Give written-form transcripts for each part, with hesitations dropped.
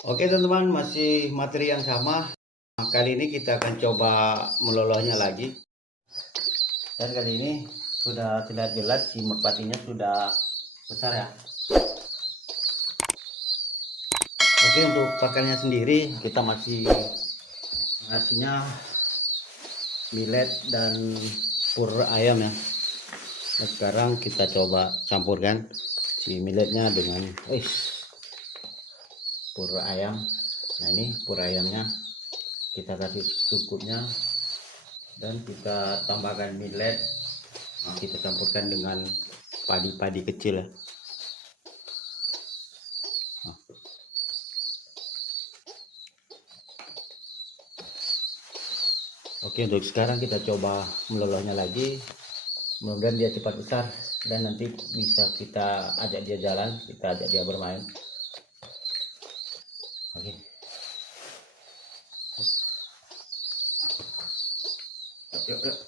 Oke teman-teman, masih materi yang sama. Kali ini kita akan coba melolosnya lagi. Dan kali ini sudah terlihat jelas si merpatinya sudah besar ya. Oke, untuk pakannya sendiri kita masih ngasihnya millet dan pur ayam ya. Nah, sekarang kita coba campurkan si milletnya dengan pur ayam. Nah, ini pur ayamnya kita kasih cukupnya dan kita tambahkan millet. Nah, kita campurkan dengan padi-padi kecil ya. Nah, oke, untuk sekarang kita coba melolosnya lagi. Mudah-mudahan dia cepat besar dan nanti bisa kita ajak dia jalan, kita ajak dia bermain. Oke. Yuk, yuk.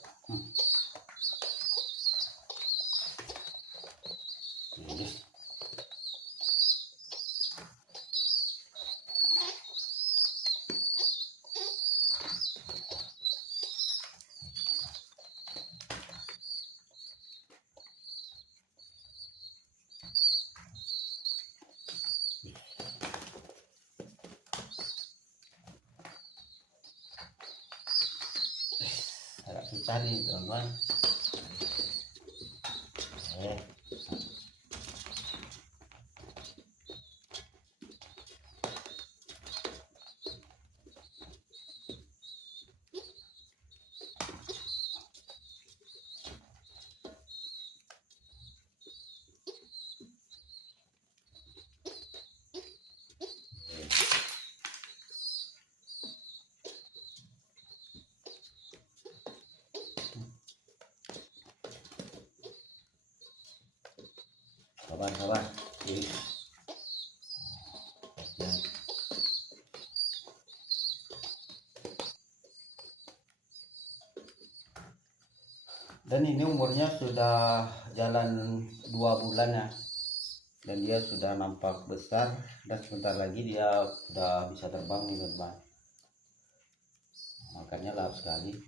Agak susah nih teman-teman. Sabar. Dan ini umurnya sudah jalan 2 bulan ya. Dan dia sudah nampak besar dan sebentar lagi dia sudah bisa terbang nih teman-teman. Makannya lahap sekali.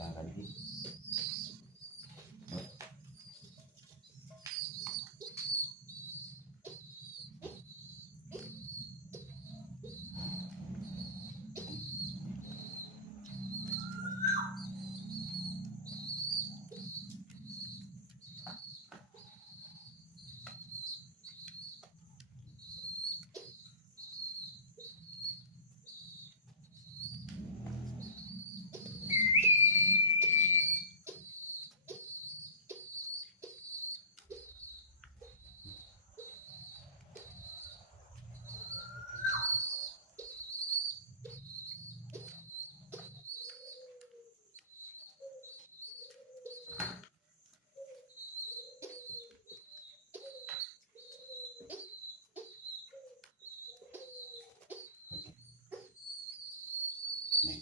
Lagi. Nih.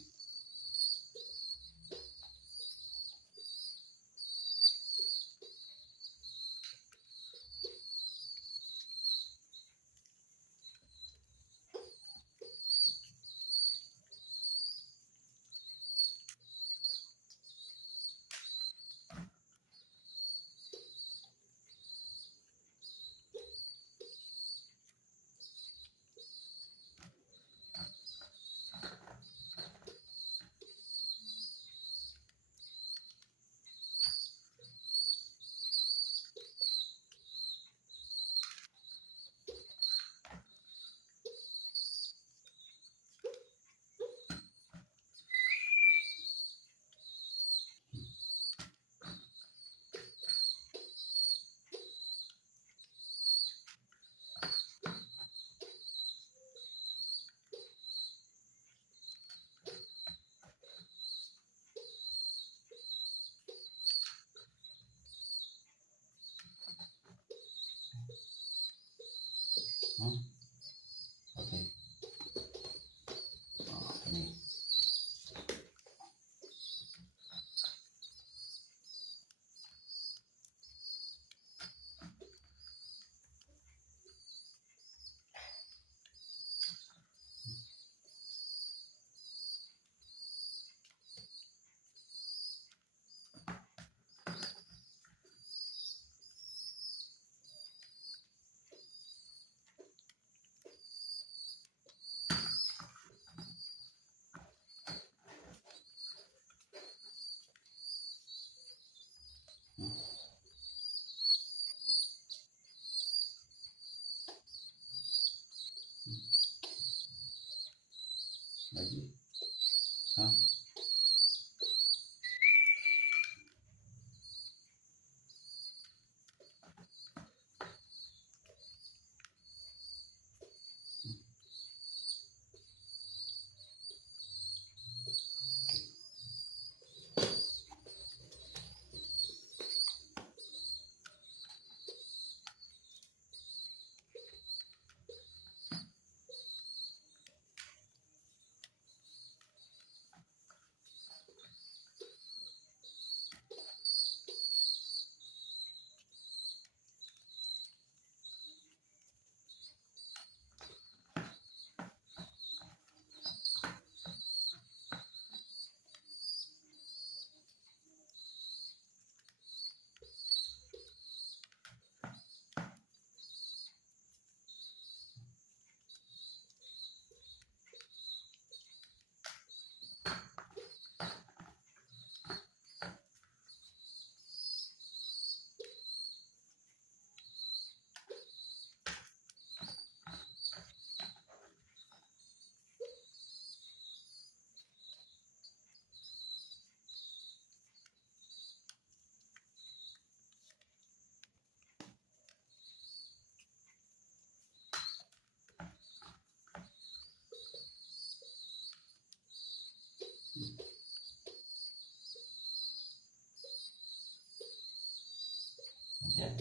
ya.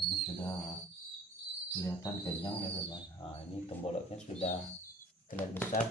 Ini sudah kelihatan kenyang ya teman. Nah, ini temboloknya sudah terlihat besar.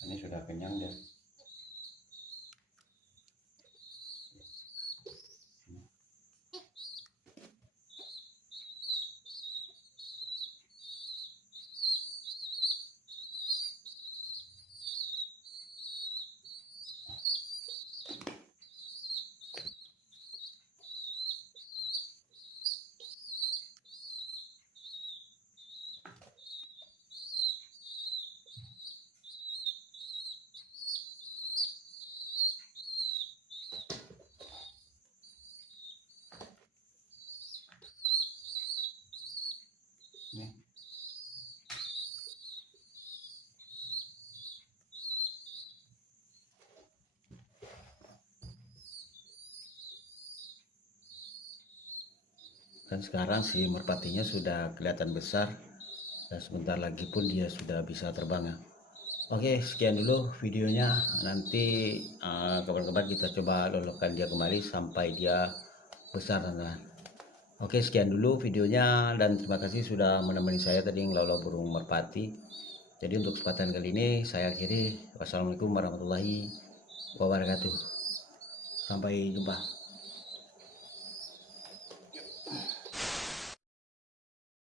Ini sudah kenyang deh. Nih. Dan sekarang si merpatinya sudah kelihatan besar dan sebentar lagi pun dia sudah bisa terbang ya. Oke, sekian dulu videonya. Nanti kapan-kapan kita coba lolokkan dia kembali sampai dia besar teman-teman. Oke, sekian dulu videonya dan terima kasih sudah menemani saya tadi ngelau burung merpati. Jadi untuk kesempatan kali ini saya akhiri. Wassalamualaikum warahmatullahi wabarakatuh. Sampai jumpa.